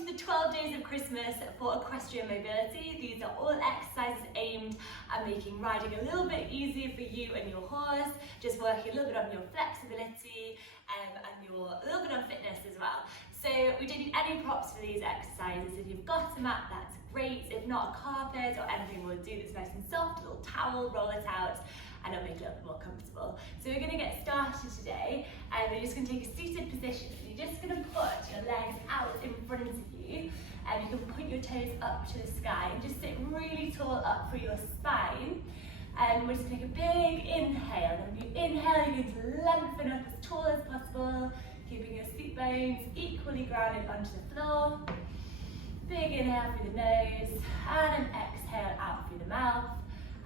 to the 12 days of Christmas for equestrian mobility. These are all exercises aimed at making riding a little bit easier for you and your horse, just working a little bit on your flexibility and a little bit on fitness as well. So we don't need any props for these exercises. If you've got a mat, that's great. If not, a carpet or anything will do that's nice and soft, a little towel, roll it out, and it'll make it a little bit more comfortable. So we're going to get started today, and we're just going to take a seated position. So you're just going to put your legs out in front of you, and you can point your toes up to the sky and just sit really tall up through your spine. And we're just going to take a big inhale. And when you inhale, you're going to lengthen up as tall as possible, keeping your seat bones equally grounded onto the floor. Big inhale through the nose, and an exhale out through the mouth.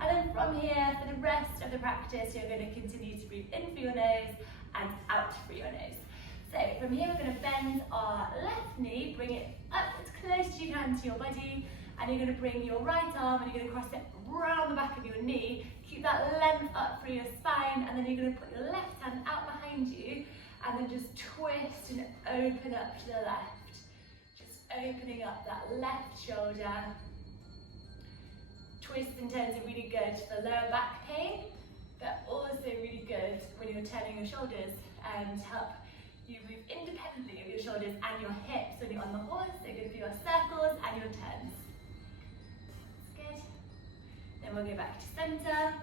And then from here, for the rest of the practice, you're going to continue to breathe in through your nose and out through your nose. So from here, we're going to bend our left knee, bring it up as close as you can to your body, and you're going to bring your right arm and you're going to cross it round the back of your knee. Keep that length up through your spine, and then you're going to put your left hand out behind you, and then just twist and open up to the left. Just opening up that left shoulder. Twists and turns are really good for lower back pain, but also really good when you're turning your shoulders and help you move independently of your shoulders and your hips when you're on the horse. So good for your circles and your turns. Good. Then we'll go back to centre.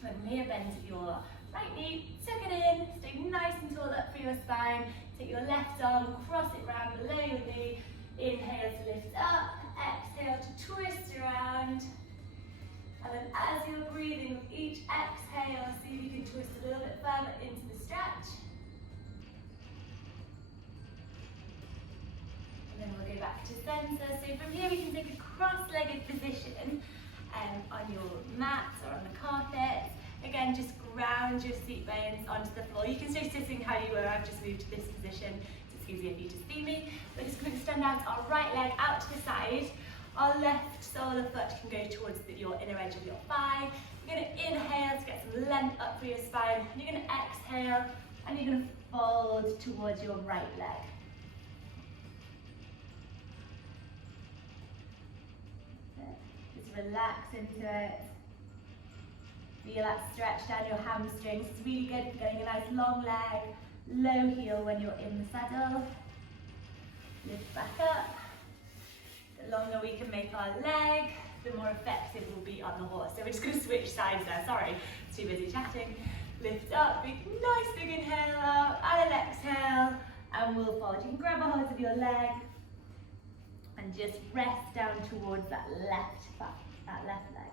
From here, bend your right knee, tuck it in, stay nice and tall up through your spine. Take your left arm, cross it round below your knee. Inhale to lift up, exhale to twist around. And then as you're breathing with each exhale, see if you can twist a little bit further into the stretch. And then we'll go back to centre. So from here we can take a cross-legged position on your mat or on the carpet. Again, just ground your seat bones onto the floor. You can stay sitting how you were. I've just moved to this position. It's easier for you to see me. We're just going to extend out our right leg out to the side. Our left sole of the foot can go towards your inner edge of your thigh. You're going to inhale to get some length up through your spine. And you're going to exhale, and you're going to fold towards your right leg. Just relax into it. Feel that stretch down your hamstrings. It's really good for getting a nice long leg, low heel when you're in the saddle. Lift back up. The longer we can make our leg, the more effective we'll be on the horse. So we're just going to switch sides there, sorry, too busy chatting. Lift up, big, nice big inhale up, and an exhale, and we'll fold. You can grab a hold of your leg, and just rest down towards that left leg.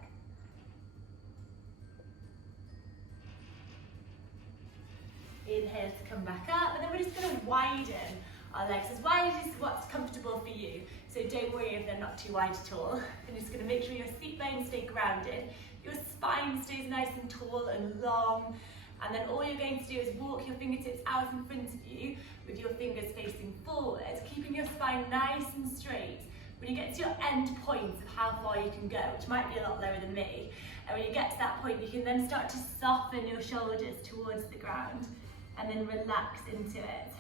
Inhale to come back up, and then we're just going to widen our legs as wide as what's comfortable for you. So don't worry if they're not too wide at all. I'm just going to make sure your seat bones stay grounded, your spine stays nice and tall and long, and then all you're going to do is walk your fingertips out in front of you with your fingers facing forward, keeping your spine nice and straight. When you get to your end point of how far you can go, which might be a lot lower than me, and when you get to that point, you can then start to soften your shoulders towards the ground and then relax into it.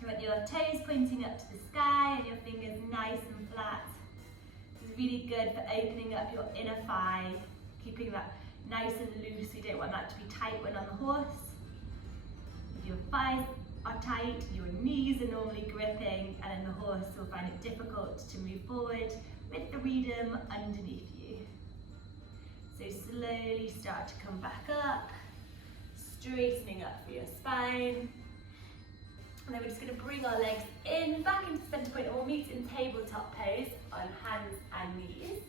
You want your toes pointing up to the sky and your fingers nice and flat. This is really good for opening up your inner thigh, keeping that nice and loose. You don't want that to be tight when on the horse. If your thighs are tight, your knees are normally gripping, and then the horse will find it difficult to move forward with the freedom underneath you. So slowly start to come back up, straightening up for your spine. And then we're just going to bring our legs back into the centre point, and we'll meet in tabletop pose on hands and knees.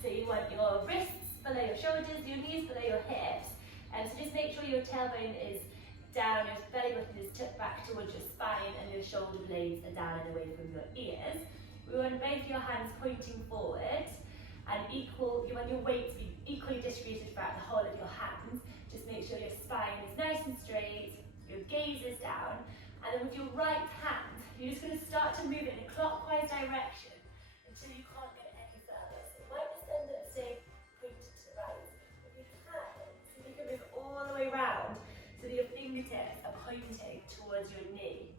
So you want your wrists below your shoulders, your knees below your hips, and so just make sure your tailbone is down, your belly button is tucked back towards your spine, and your shoulder blades are down and away from your ears. We want both your hands pointing forward, and you want your weight to be equally distributed throughout the whole of your hands. Just make sure your spine is nice and straight, your gaze is down. And then with your right hand, you're just going to start to move it in a clockwise direction until you can't get any further. So you might just end up staying pointed to the right. If you can, see if you can move all the way around so that your fingertips are pointing towards your knee.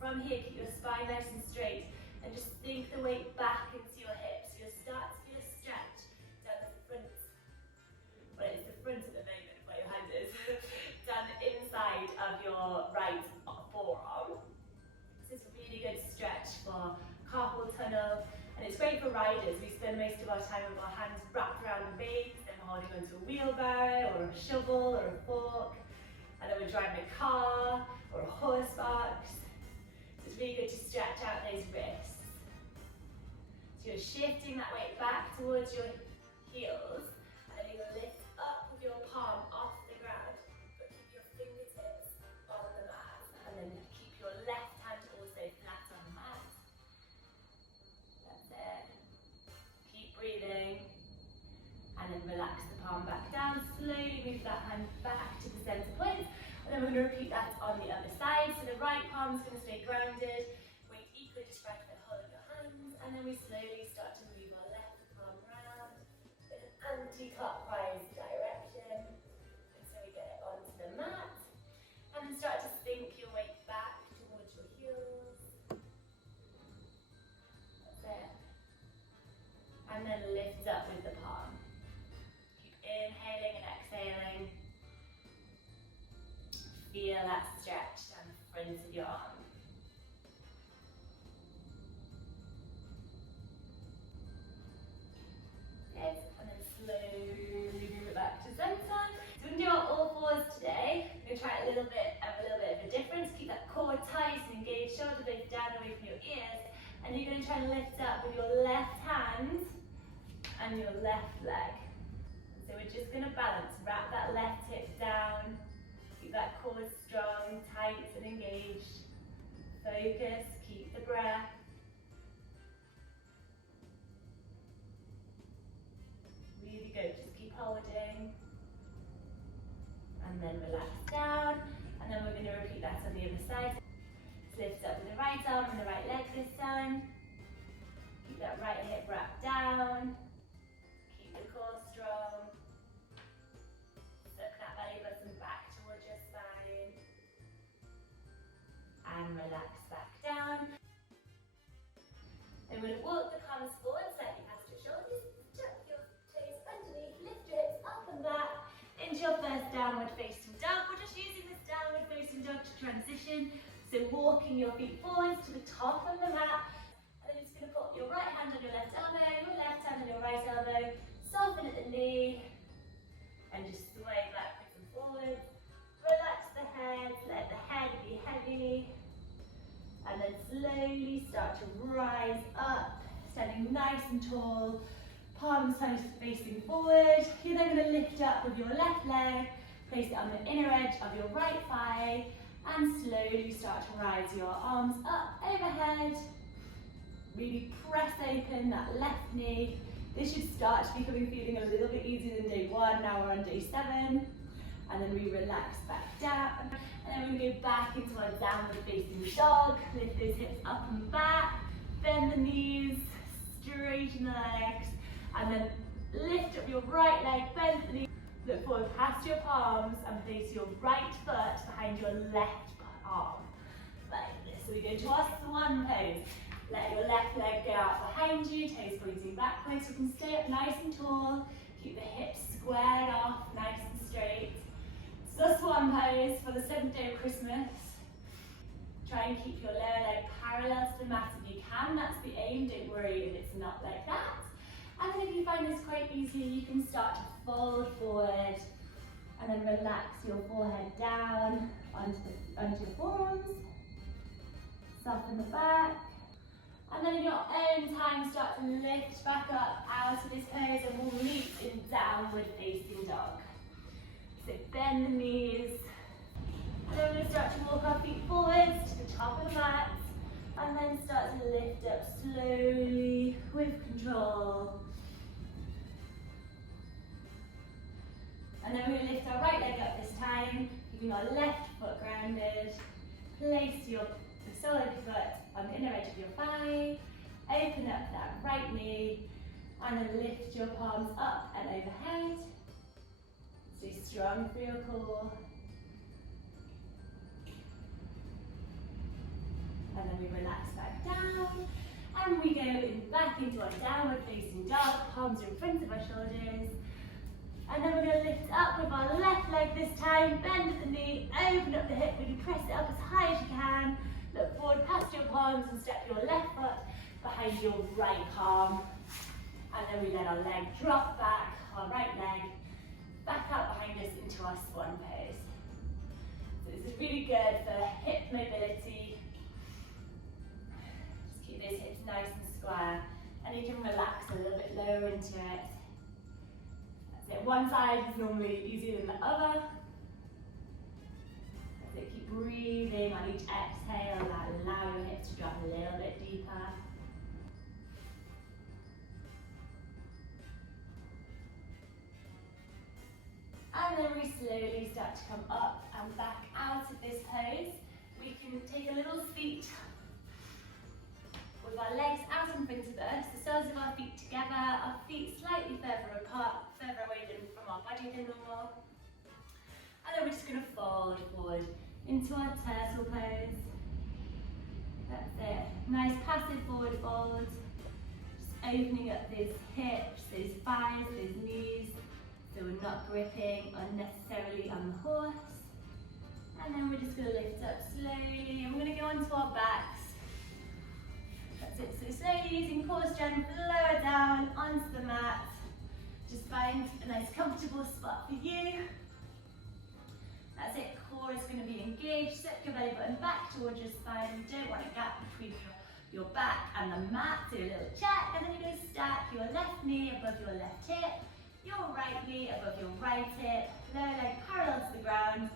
From here, keep your spine nice and straight, And just sink the weight back into your hips. You'll start to feel a stretch down the front. Well, it's the front at the moment where your hand is. Down the inside of your right forearm. This is a really good stretch for carpal tunnel. And it's great for riders. We spend most of our time with our hands wrapped around the base, then we're holding onto a wheelbarrow or a shovel or a fork, and then we're driving a car or a horse box. So it's really good to stretch out those wrists. So you're shifting that weight back towards your heels, and then you're going to lift up with your palm off the ground, but keep your fingertips on the mat, and then keep your left hand also flat on the mat. That's it. Keep breathing. And then relax the palm back down. Slowly move that hand back to the center point. And then we're going to repeat that on the other side. So the right palm's going to stay grounded. Weight equally distracted by holding your hands. And then we slowly start to move our left palm around in an anti-clockwise direction. And so we get it onto the mat. And then start to sink your weight back towards your heels. And then lift up with the palm. Keep inhaling and exhaling. Feel that stretch down the front of your arm. Good. And then slowly move it back to center. So we're going to do our all fours today. We're going to try a little bit of a difference. Keep that core tight and engaged, shoulder blades down away from your ears. And you're going to try and lift up with your left hand and your left leg. So we're just going to balance, wrap that left hip down, keep that core strong, tight and engaged. Focus, keep the breath. Really good, just keep holding. And then relax down, and then we're going to repeat that on the other side. Lift up with the right arm and the right leg this time. Keep that right hip wrapped down. Keep the core strong. Suck that belly button back towards your spine. And relax back down. Then we're going to walk the palms forward, slightly past your shoulders. Tuck your toes underneath, lift your hips up and back into your first downward facing dog. We're just using this downward facing dog to transition. So walking your feet forwards to the top of the mat, and then you're just going to put your right hand on your left elbow, your left hand on your right elbow, soften at the knee, and just sway backwards and forwards. Relax the head, let the head be heavy, and then slowly start to rise up, standing nice and tall, palms facing forward. You're then going to lift up with your left leg, place it on the inner edge of your right thigh, and slowly start to rise your arms up overhead. Really press open that left knee. This should start to becoming feeling a little bit easier than day one. Now we're on day 7. And then we relax back down. And then we go back into our downward facing dog. Lift those hips up and back. Bend the knees, straighten the legs. And then lift up your right leg, bend the knee. Look forward past your palms and place your right foot behind your left arm. Like this. So we go to our swan pose. Let your left leg go out behind you, toes pointing backwards. You can stay up nice and tall. Keep the hips squared off, nice and straight. It's the swan pose for the 7th day of Christmas. Try and keep your lower leg parallel to the mat if you can. That's the aim. Don't worry if it's not like that. And then if you find this quite easy, you can start to fold forward and then relax your forehead down onto your forearms. Soften the back. And then in your own time, start to lift back up out of this pose and we'll meet in downward facing dog. So bend the knees. And then we're going to start to walk our feet forwards to the top of the mat. And then start to lift up slowly with control. And then we're going to lift our right leg up this time, keeping our left foot grounded. Place the sole of your foot on the inner edge of your thigh. Open up that right knee, and then lift your palms up and overhead. Stay strong through your core. And then we relax back down. And we go back into our downward facing dog, palms are in front of our shoulders. And then we're going to lift up with our left leg this time, bend at the knee, open up the hip, really press it up as high as you can. Look forward past your palms and step your left foot behind your right palm. And then we let our leg drop back, our right leg, back out behind us into our swan pose. So this is really good for hip mobility. Just keep those hips nice and square. And you can relax a little bit lower into it. That's it. One side is normally easier than the other. That's it. Keep breathing on each exhale. Allow your hips to drop a little bit deeper. And then we slowly start to come up and back out of this pose. We can take a little seat with our legs out in front of us, the soles of our feet together, our feet slightly further apart, further away from our body than normal. And then we're just going to fold forward into our turtle pose. That's it. Nice passive forward fold. Just opening up those hips, those thighs, those knees. So we're not gripping unnecessarily on the horse. And then we're just going to lift up slowly and we're going to go onto our backs. That's it. So slowly using core strength, lower down onto the mat. Just find a nice comfortable spot for you. That's it. Core is going to be engaged. Set your belly button back towards your spine. You don't want a gap between your back and the mat. Do a little check and then you're going to stack your left knee above your left hip. Your right knee above your right hip, lower leg parallel to the ground,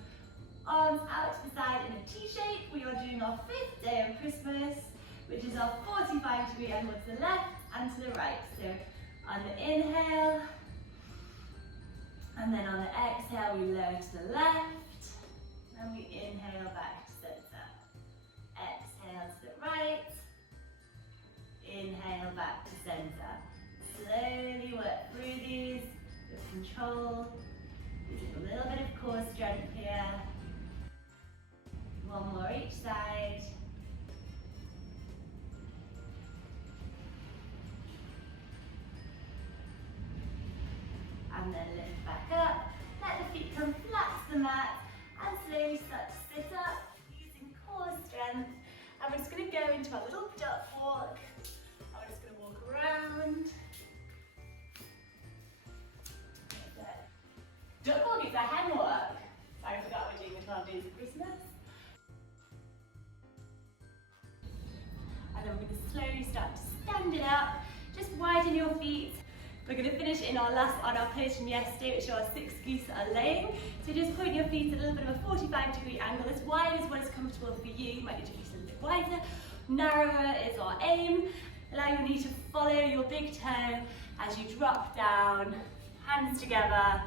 arms out to the side in a T shape. We are doing our 5th day of Christmas, which is our 45-degree angle to the left and to the right. So on the inhale, and then on the exhale, we lower to the left, and we inhale back to center. Exhale to the right, inhale back to center. Slowly work through these with control, using a little bit of core strength here. One more each side. And then lift back up, let the feet come flat to the mat, and slowly start to sit up, using core strength. And we're just going to go into a little duck walk. And we're just going to walk around. Duck walk is a hen walk. Sorry, I forgot we're doing the 12 days of Christmas. And then we're going to slowly start to stand it up. Just widen your feet. We're going to finish in our pose from yesterday, which are our 6 geese that are laying. So just point your feet at a little bit of a 45-degree angle, as wide as what is comfortable for you. You might need to be a little bit wider. Narrower is our aim. Allow your knee to follow your big toe as you drop down, hands together.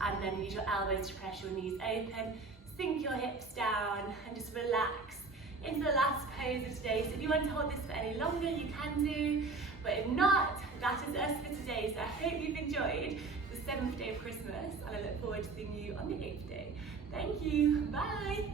And then use your elbows to press your knees open, sink your hips down and just relax into the last pose of today. So if you want to hold this for any longer, you can do, but if not, that is us for today. So I hope you've enjoyed the 7th day of Christmas and I look forward to seeing you on the 8th day. Thank you, bye.